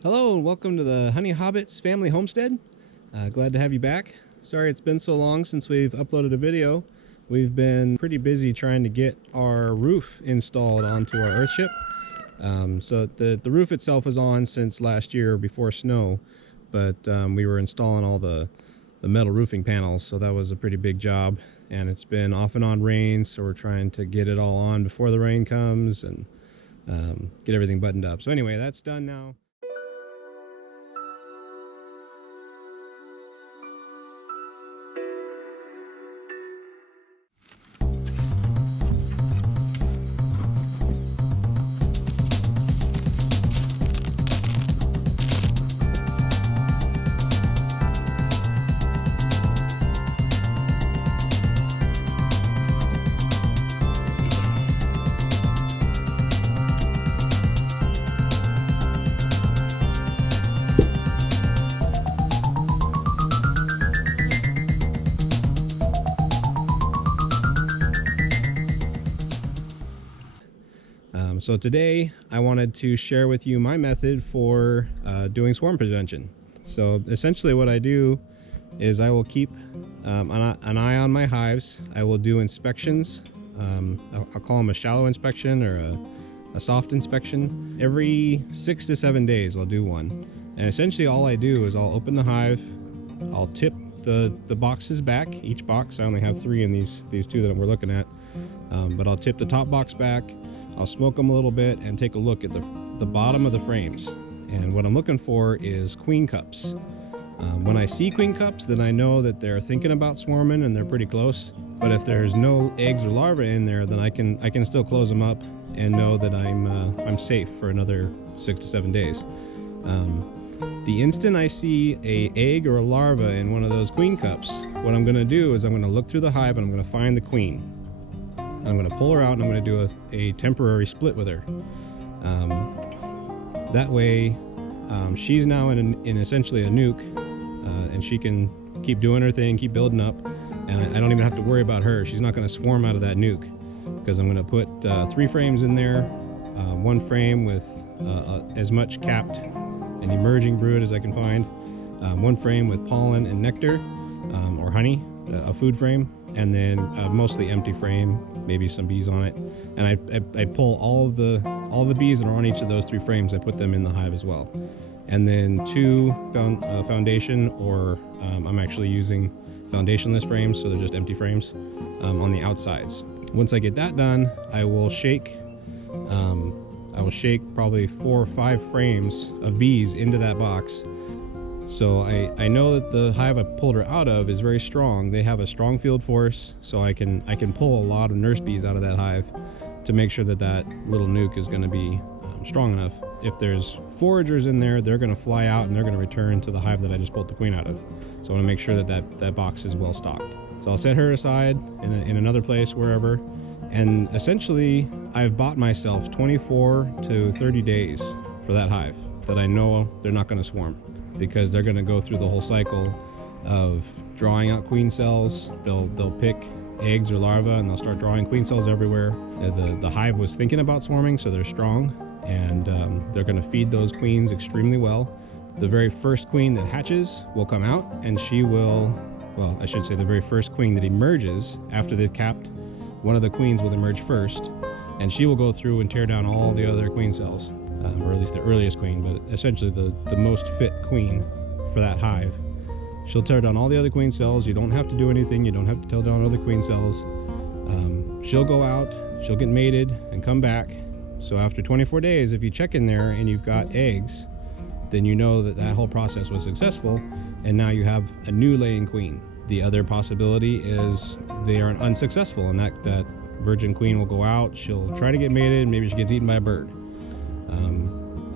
Hello and welcome to the Honey Hobbits family homestead. Glad to have you back. Sorry it's been so long since we've uploaded a video. We've been pretty busy trying to get our roof installed onto our earthship. So the roof itself was on since last year before snow, but we were installing all the metal roofing panels, so that was a pretty big job. And it's been off and on rain, so we're trying to get it all on before the rain comes and get everything buttoned up. So anyway, that's done now. So today I wanted to share with you my method for doing swarm prevention. So essentially what I do is I will keep an eye on my hives. I will do inspections. I'll call them a shallow inspection or a soft inspection. Every 6 to 7 days I'll do one. And essentially all I do is I'll open the hive, I'll tip the boxes back. Each box, I only have 3 in these 2 that we're looking at, but I'll tip the top box back. I'll smoke them a little bit and take a look at the bottom of the frames. And what I'm looking for is queen cups. When I see queen cups, then I know that they're thinking about swarming and they're pretty close. But if there's no eggs or larvae in there, then I can still close them up and know that I'm safe for another 6 to 7 days. The instant I see a egg or a larva in one of those queen cups, what I'm going to do is I'm going to look through the hive and I'm going to find the queen. I'm going to pull her out and I'm going to do a temporary split with her. That way she's now in essentially a nuke, and she can keep doing her thing, keep building up, and I don't even have to worry about her. She's not going to swarm out of that nuke, because I'm going to put 3 frames in there, 1 frame with as much capped and emerging brood as I can find, 1 frame with pollen and nectar or honey, a food frame, and then mostly empty frame, maybe some bees on it. And I pull all the bees that are on each of those 3 frames. I put them in the hive as well. And then 2 foundation, or I'm actually using foundationless frames, so they're just empty frames on the outsides. Once I get that done, I will shake probably 4 or 5 frames of bees into that box. So I know that the hive I pulled her out of is very strong. They have a strong field force, so I can pull a lot of nurse bees out of that hive to make sure that that little nuke is going to be strong enough. If there's foragers in there, they're going to fly out and they're going to return to the hive that I just pulled the queen out of. So I want to make sure that box is well stocked. So I'll set her aside in another place, wherever. And essentially, I've bought myself 24 to 30 days for that hive that I know they're not going to swarm, because they're going to go through the whole cycle of drawing out queen cells. They'll pick eggs or larvae and they'll start drawing queen cells everywhere. The hive was thinking about swarming, so they're strong, and they're going to feed those queens extremely well. The very first queen that hatches will come out, and she will, well, I should say the very first queen that emerges after they've capped, one of the queens will emerge first, and she will go through and tear down all the other queen cells. Or at least the earliest queen, but essentially the most fit queen for that hive. She'll tear down all the other queen cells. You don't have to do anything. You don't have to tear down other queen cells. She'll go out, she'll get mated and come back. So after 24 days, if you check in there and you've got eggs, then you know that that whole process was successful, and now you have a new laying queen. The other possibility is they are unsuccessful, and that virgin queen will go out, she'll try to get mated, maybe she gets eaten by a bird.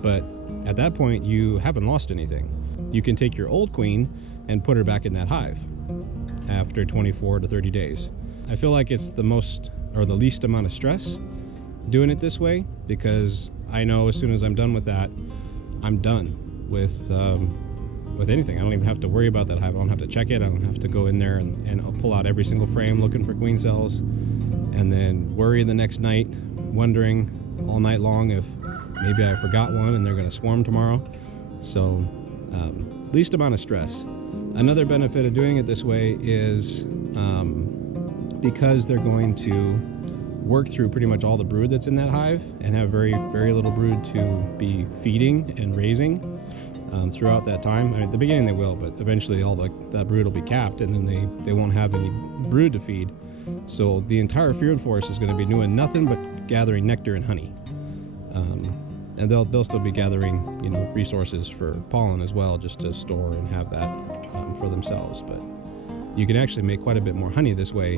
But at that point, you haven't lost anything. You can take your old queen and put her back in that hive after 24 to 30 days. I feel like it's the most or the least amount of stress doing it this way, because I know as soon as I'm done with that, I'm done with anything. I don't even have to worry about that hive. I don't have to check it. I don't have to go in there and I'll pull out every single frame looking for queen cells, and then worry the next night, wondering all night long if maybe I forgot one and they're going to swarm tomorrow. So least amount of stress. Another benefit of doing it this way is because they're going to work through pretty much all the brood that's in that hive and have very little brood to be feeding and raising throughout that time. I mean, at the beginning they will, but eventually all that brood will be capped, and then they won't have any brood to feed. So the entire field force is going to be doing nothing but gathering nectar and honey, and they'll still be gathering, you know, resources for pollen as well, just to store and have that for themselves. But you can actually make quite a bit more honey this way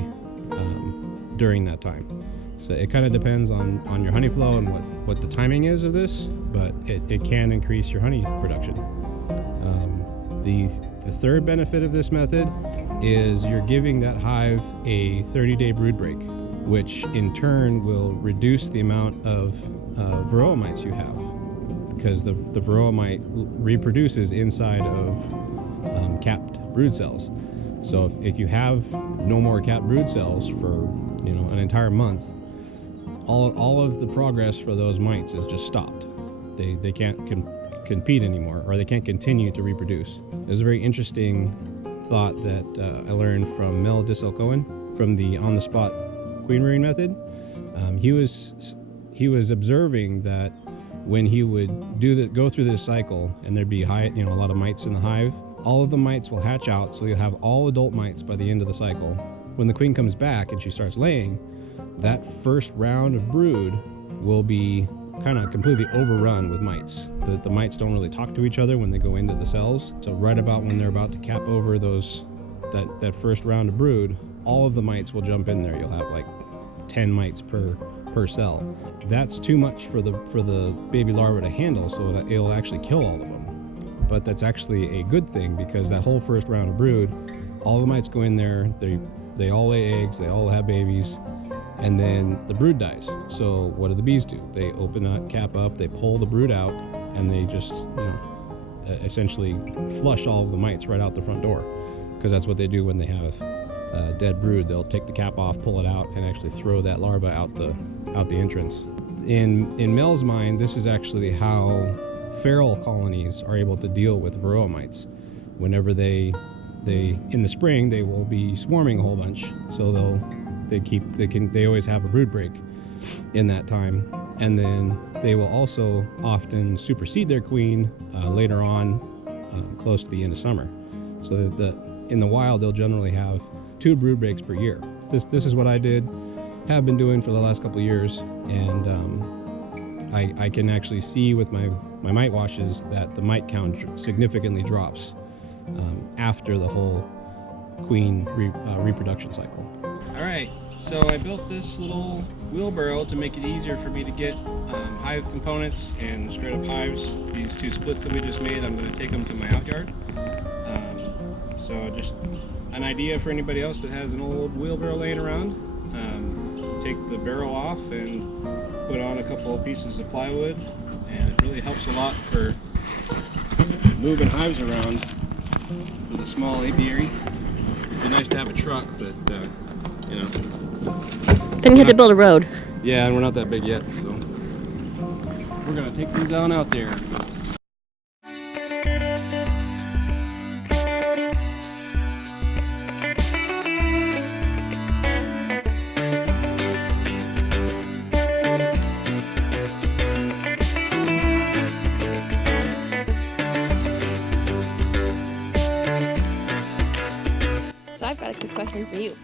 during that time. So it kind of depends on your honey flow and what the timing is of this, but it can increase your honey production. The third benefit of this method is you're giving that hive a 30-day brood break, which in turn will reduce the amount of varroa mites you have, because the varroa mite reproduces inside of capped brood cells. So if you have no more capped brood cells for, you know, an entire month, all of the progress for those mites is just stopped. They can't compete anymore, or they can't continue to reproduce. There's a very interesting thought that I learned from Mel Dissel-Cohen from the on-the-spot queen rearing method. He was observing that when he would go through this cycle, and there'd be a lot of mites in the hive, all of the mites will hatch out, so you'll have all adult mites by the end of the cycle. When the queen comes back and she starts laying, that first round of brood will be kind of completely overrun with mites. The mites don't really talk to each other when they go into the cells. So right about when they're about to cap over that first round of brood, all of the mites will jump in there. You'll have like 10 mites per cell. That's too much for the baby larva to handle, so it'll actually kill all of them. But that's actually a good thing, because that whole first round of brood, all the mites go in there, they all lay eggs, they all have babies, and then the brood dies. So what do the bees do? They open that cap up, they pull the brood out, and they just, essentially flush all of the mites right out the front door, because that's what they do when they have dead brood. They'll take the cap off, pull it out, and actually throw that larva out the entrance. In Mel's mind, this is actually how feral colonies are able to deal with varroa mites. Whenever they in the spring, they will be swarming a whole bunch, so they always have a brood break in that time, and then they will also often supersede their queen later on, close to the end of summer. So that in the wild, they'll generally have 2 brood breaks per year. This is what I have been doing for the last couple of years, and I can actually see with my mite washes that the mite count significantly drops after the whole queen reproduction cycle. Alright, so I built this little wheelbarrow to make it easier for me to get hive components and straight up hives. These 2 splits that we just made, I'm going to take them to my outyard. So just an idea for anybody else that has an old wheelbarrow laying around. Take the barrel off and put on a couple of pieces of plywood, and it really helps a lot for moving hives around with a small apiary. It'd be nice to have a truck, but then you have to build a road. Yeah, and we're not that big yet, so we're gonna take these on out there. So I've got a quick question for you.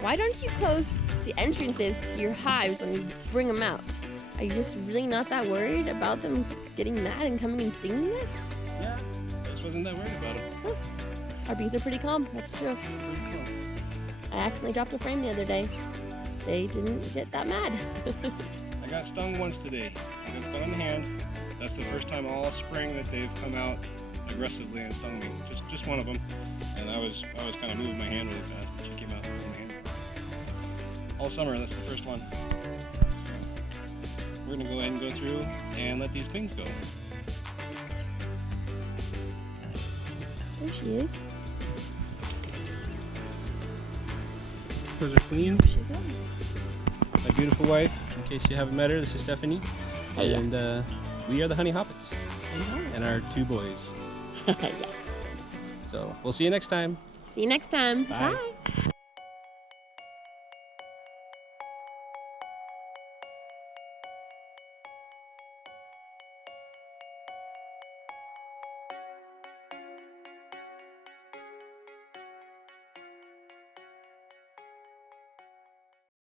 Why don't you close the entrances to your hives when you bring them out? Are you just really not that worried about them getting mad and coming and stinging us? Yeah, I just wasn't that worried about it. Huh. Our bees are pretty calm, that's true. I accidentally dropped a frame the other day. They didn't get that mad. I got stung once today. I got stung on the hand. That's the first time all spring that they've come out aggressively and stung me. Just one of them. And I was kind of moving my hand really fast. She came out with my hand. All summer, that's the first one. We're gonna go ahead and go through and let these queens go. There she is. There's our queen. There she goes. My beautiful wife. In case you haven't met her, this is Stephanie. Hey. And we are the Honey Hobbits. and our 2 boys. Yes. So we'll see you next time. See you next time. Bye. Bye.